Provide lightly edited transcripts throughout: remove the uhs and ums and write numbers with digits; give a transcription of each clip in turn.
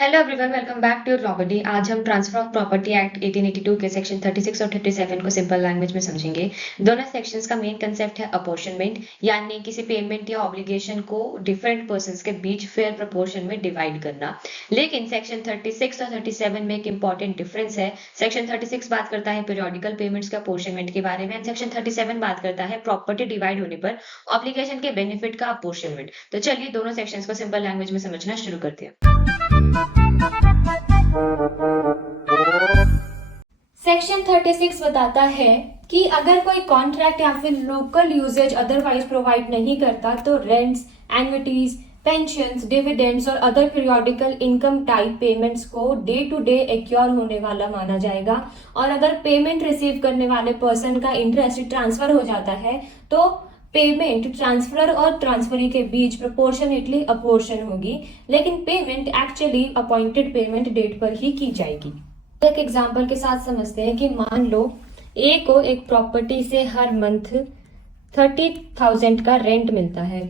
Hello everyone, welcome back to property. आज हम transfer of property act 1882 के section 36 और 37 को सिंपल लैंग्वेज में समझेंगे। दोनों सेक्शंस का मेन कंसेप्ट है अपॉर्शनमेंट, यानी किसी पेमेंट या ऑब्लिगेशन को डिफरेंट पर्संस के बीच फेयर प्रोपोर्शन में डिवाइड करना। लेकिन सेक्शन 36 और 37 में एक इंपॉर्टेंट डिफरेंस है। सेक्शन 36 बात करता है पीरियोडिकल पेमेंट्स के अपॉर्शनमेंट के बारे में एंड सेक्शन 37 बात करता है प्रॉपर्टी डिवाइड होने पर ऑब्लिगेशन के बेनिफिट का अपॉर्शनमेंट। तो चलिए दोनों सेक्शंस को सिंपल लैंग्वेज में समझना शुरू करते हैं। सेक्शन 36 बताता है कि अगर कोई कॉन्ट्रैक्ट या फिर लोकल यूजेज अदरवाइज प्रोवाइड नहीं करता तो रेंट्स, एन्युटीज, पेंशन्स, डिविडेंड्स और other periodical income type payments को डे टू डे एक्योर होने वाला माना जाएगा। और अगर पेमेंट रिसीव करने वाले पर्सन का इंटरेस्ट ट्रांसफर हो जाता है तो पेमेंट ट्रांसफर और ट्रांसफरी के बीच प्रोपोर्शनेटली अपोर्शन होगी, लेकिन payment actually appointed payment date पर ही की जाएगी। एक एग्जांपल के साथ समझते हैं कि मान लो ए को एक प्रॉपर्टी से हर मंथ 30,000 का रेंट मिलता है।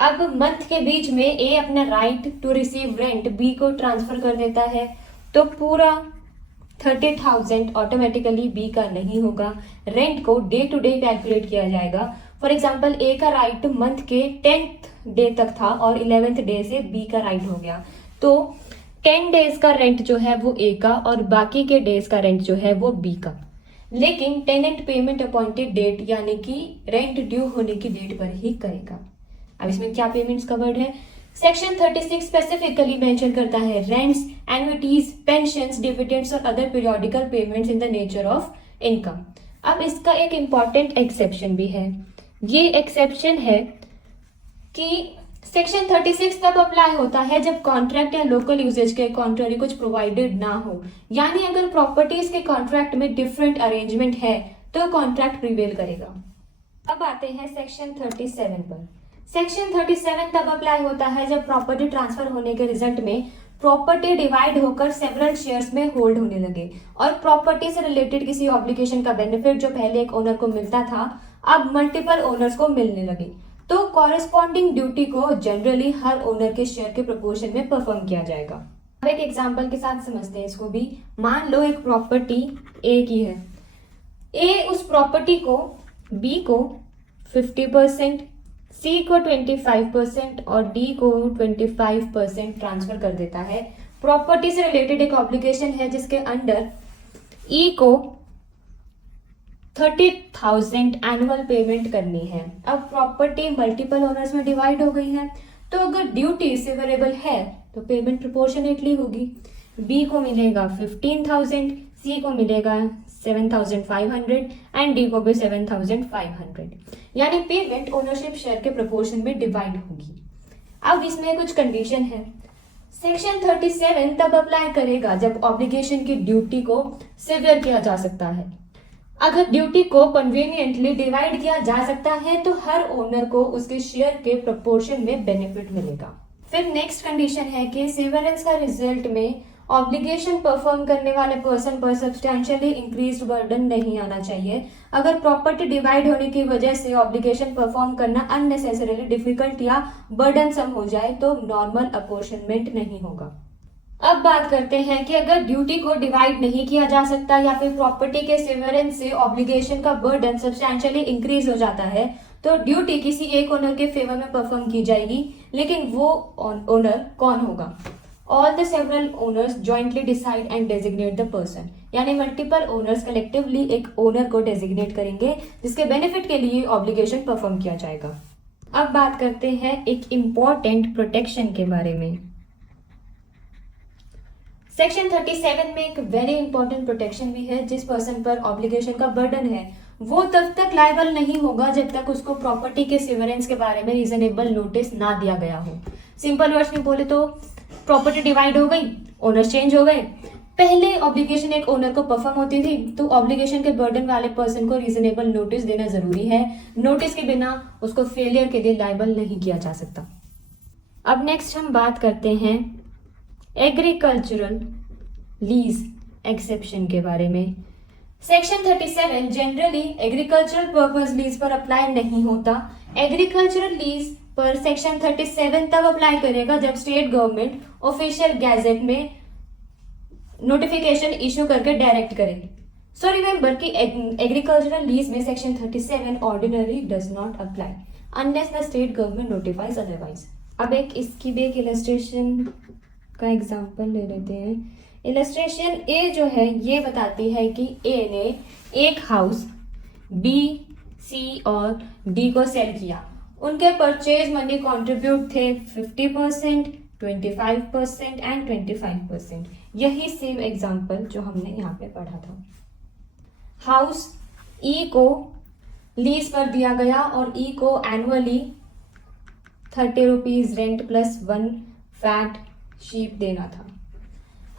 अब मंथ के बीच में ए अपना right to receive rent B को ट्रांसफर कर देता है, तो पूरा 30,000 ऑटोमेटिकली बी का नहीं होगा। रेंट को डे टू डे कैलकुलेट किया जाएगा। फॉर एग्जाम्पल ए का राइट मंथ के 10th डे तक था और 11th डे से बी का राइट हो गया, तो 10 डेज का रेंट जो है वो ए का और बाकी के डेज का रेंट जो है वो बी का। लेकिन टेनेंट पेमेंट अपॉइंटेड डेट यानी कि रेंट ड्यू होने की डेट पर ही करेगा। अब इसमें क्या पेमेंट्स कवर्ड है? सेक्शन 36 स्पेसिफिकली मेंशन करता है रेंट्स, एन्युटीज, पेंशन्स, डिविडेंड्स और other periodical payments in the nature of income. अब इसका एक इंपॉर्टेंट एक्सेप्शन भी है। ये एक्सेप्शन है कि सेक्शन 36 तब अप्लाई होता है जब कॉन्ट्रैक्ट या लोकल यूजेज के कॉन्ट्ररी कुछ प्रोवाइडेड ना हो, यानी अगर प्रॉपर्टीज के कॉन्ट्रैक्ट में डिफरेंट अरेंजमेंट है तो कॉन्ट्रैक्ट प्रिवेल करेगा। अब आते हैं सेक्शन 37 पर। सेक्शन 37 तब अप्लाई होता है जब प्रॉपर्टी ट्रांसफर होने के रिजल्ट में प्रॉपर्टी डिवाइड होकर सेवरल शेयर्स में होल्ड होने लगे और प्रॉपर्टी से रिलेटेड किसी ऑब्लिगेशन का बेनिफिट जो पहले एक ओनर को मिलता था अब मल्टीपल ओनर्स को मिलने लगे, तो कॉरेस्पॉन्डिंग ड्यूटी को जनरली हर ओनर के शेयर के प्रोपोर्शन में परफॉर्म किया जाएगा। अब एक एग्जांपल के साथ समझते हैं इसको भी। मान लो एक प्रॉपर्टी ए की है। ए उस प्रॉपर्टी को बी को 50%, सी को 25% और डी को 25% ट्रांसफर कर देता है। प्रॉपर्टी से रिलेटेड एक ऑब्लिगेशन है जिसके अंडर ई को 30,000 एनुअल पेमेंट करनी है। अब प्रॉपर्टी मल्टीपल ओनर्स में डिवाइड हो गई है, तो अगर ड्यूटी सेवरेबल है तो पेमेंट प्रोपोर्शनेटली होगी। बी को मिलेगा 15,000, सी को मिलेगा 7,500 एंड डी को भी 7,500, यानी पेमेंट ओनरशिप शेयर के प्रोपोर्शन में डिवाइड होगी। अब इसमें कुछ कंडीशन है। सेक्शन 37 तब अप्लाई करेगा जब ऑब्लिगेशन की ड्यूटी को सिवियर किया जा सकता है। अगर ड्यूटी को कन्वीनियंटली डिवाइड किया जा सकता है तो हर ओनर को उसके शेयर के प्रोपोर्शन में बेनिफिट मिलेगा। फिर नेक्स्ट कंडीशन है कि सेवरेंस का रिजल्ट में ऑब्लिगेशन परफॉर्म करने वाले पर्सन पर सब्सटैंशियली इंक्रीज्ड बर्डन नहीं आना चाहिए। अगर प्रॉपर्टी डिवाइड होने की वजह से ऑब्लिगेशन परफॉर्म करना अननेसेसरीली डिफिकल्ट या बर्डनसम हो जाए तो नॉर्मल अपॉर्शनमेंट नहीं होगा। अब बात करते हैं कि अगर ड्यूटी को डिवाइड नहीं किया जा सकता या फिर प्रॉपर्टी के सेवरेंस से ऑब्लिगेशन का बर्डन सब्सटैंशियली इंक्रीज हो जाता है तो ड्यूटी किसी एक ओनर के फेवर में परफॉर्म की जाएगी, लेकिन वो ओनर कौन होगा? All the several owners jointly decide and designate the person, यानी मल्टीपल ओनर्स कलेक्टिवली एक ओनर को डेजिग्नेट करेंगे जिसके बेनिफिट के लिए ऑब्लिगेशन परफॉर्म किया जाएगा। अब बात करते हैं एक इम्पॉर्टेंट प्रोटेक्शन के बारे में। सेक्शन 37 में एक वेरी इंपॉर्टेंट प्रोटेक्शन भी है। जिस पर्सन पर ऑब्लिगेशन का बर्डन है वो तब तक लायबल नहीं होगा जब तक उसको प्रॉपर्टी के सेवरेंस के बारे में रीजनेबल नोटिस ना दिया गया हो। सिंपल वर्ड्स में बोले तो प्रॉपर्टी डिवाइड हो गई, ओनर चेंज हो गए, पहले ऑब्लिगेशन एक ओनर को परफॉर्म होती थी तो ऑब्लिगेशन के बर्डन वाले पर्सन को रीजनेबल नोटिस देना जरूरी है। नोटिस के बिना उसको फेलियर के लिए लायबल नहीं किया जा सकता। अब नेक्स्ट हम बात करते हैं एग्रीकल्चरल लीज एक्सेप्शन के बारे में। Section 37 generally agricultural purpose lease पर अप्लाई नहीं होता। एग्रीकल्चरल लीज पर सेक्शन 37 तब अप्लाई करेगा जब स्टेट गवर्नमेंट ऑफिशियल गैजेट में नोटिफिकेशन इशू करके डायरेक्ट करेगी। सो रिमेंबर कि एग्रीकल्चरल लीज में section 37 ordinary does not apply unless the state government notifies otherwise. अब इसकी भी एक इलस्ट्रेशन का एग्जांपल ले लेते हैं। इलस्ट्रेशन ए जो है ये बताती है कि ए ने एक हाउस बी, सी और डी को सेल किया। उनके परचेज मनी कंट्रीब्यूट थे 50%, 25% एंड 25%। यही सेम एग्जांपल जो हमने यहाँ पे पढ़ा था। हाउस ई को लीज पर दिया गया और ई को annually 30 rupees rent plus 1 fat sheep देना था।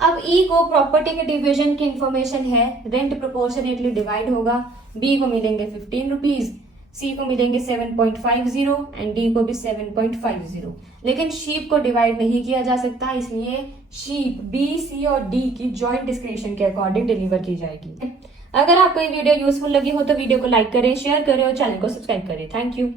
अब ई को प्रॉपर्टी के डिवीजन की इंफॉर्मेशन है, रेंट प्रोपोर्शनेटली डिवाइड होगा। बी को मिलेंगे 15 रुपीज, सी को मिलेंगे 7.50 एंड डी को भी 7.50। लेकिन शीप को डिवाइड नहीं किया जा सकता, इसलिए शीप बी, सी और डी की जॉइंट डिस्क्रिप्शन के अकॉर्डिंग डिलीवर की जाएगी। अगर आपको ये वीडियो यूजफुल लगी हो तो वीडियो को लाइक करें, शेयर करें और चैनल को सब्सक्राइब करें। Thank you.